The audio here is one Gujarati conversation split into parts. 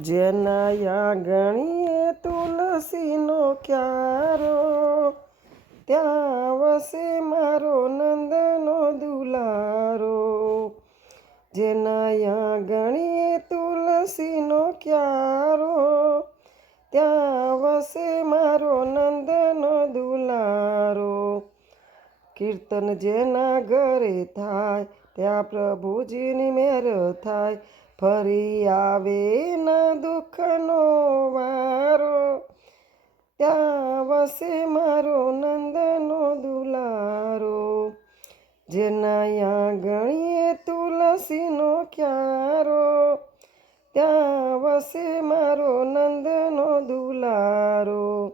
જેના આંગણીએ તુલસીનો ક્યારો, ત્યાં વસે મારો નંદનો દુલારો. જેના આંગણીએ તુલસીનો ક્યારો, ત્યાં વસે મારો નંદનો દુલારો. કીર્તન જેના ઘરે થાય, ત્યાં પ્રભુજીની મેર થાય. ફરી આવે ના દુઃખનો વારો, ત્યાં વસે મારો નંદનો દુલારો. જેના આંગણીએ તુલસીનો ક્યારો, ત્યાં વસે મારો નંદનો દુલારો.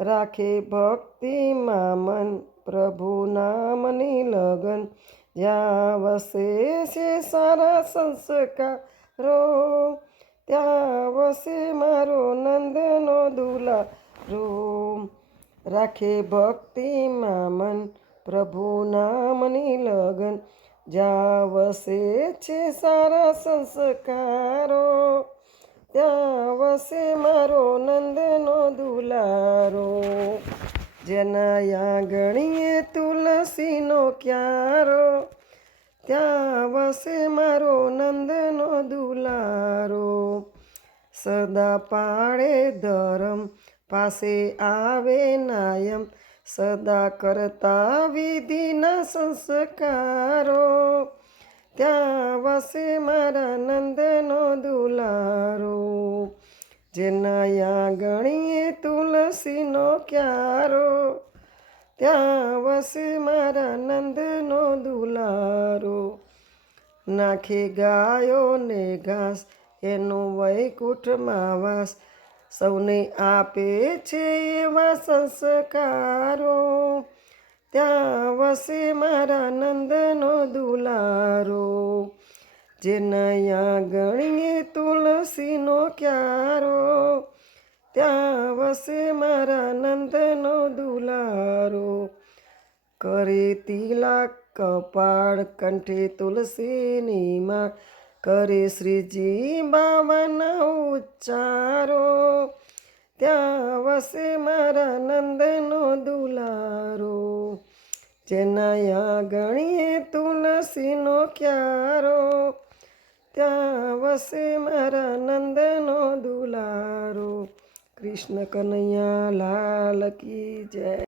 રાખે ભક્તિમાં મન પ્રભુ નામની લગન, જ્યાં વસે છે સારા સંસ્કારો, ત્યાં વસે મારો નંદનો દુલારો. રાખે ભક્તિમાં મન પ્રભુ નામની લગન, જ્યાં વસે છે સારા સંસ્કારો, ત્યાં વસે મારો નંદનો દુલારો. જેના આંગણીએ તુલસીનો ક્યારો, ત્યાં વસે મારો નંદનો દુલારો. સદા પાળે ધરમ, પાસે આવે નાયમ, સદા કરતા વિધિના સંસ્કારો, ત્યાં વસે મારા નંદનો દુલારો. જેના આંગણીએ તુલસીનો ક્યારો, ત્યાં વસે મારા નંદનો દુલારો. નાખે ગાયોને ઘાસ, એનો વૈકુંઠમાં વાસ, સૌને આપે છે એવા સંસ્કારો, ત્યાં વસે મારા નંદનો દુલારો. જેના આંગણીએ તુલસીનો ક્યારો, ત્યાં વસે મારા નંદનો દુલારો. કરે તિલક કપાળ, કંઠે તુલસીની માળ, કરે શ્રીજી બાવાના ઉચ્ચારો, ત્યાં વસે મારા નંદનો દુલારો. જેના આંગણીએ તુલસીનો ક્યારો, ત્યાં વસે મારા નંદનો દુલારો. કૃષ્ણ કનૈયા લાલ કી જય.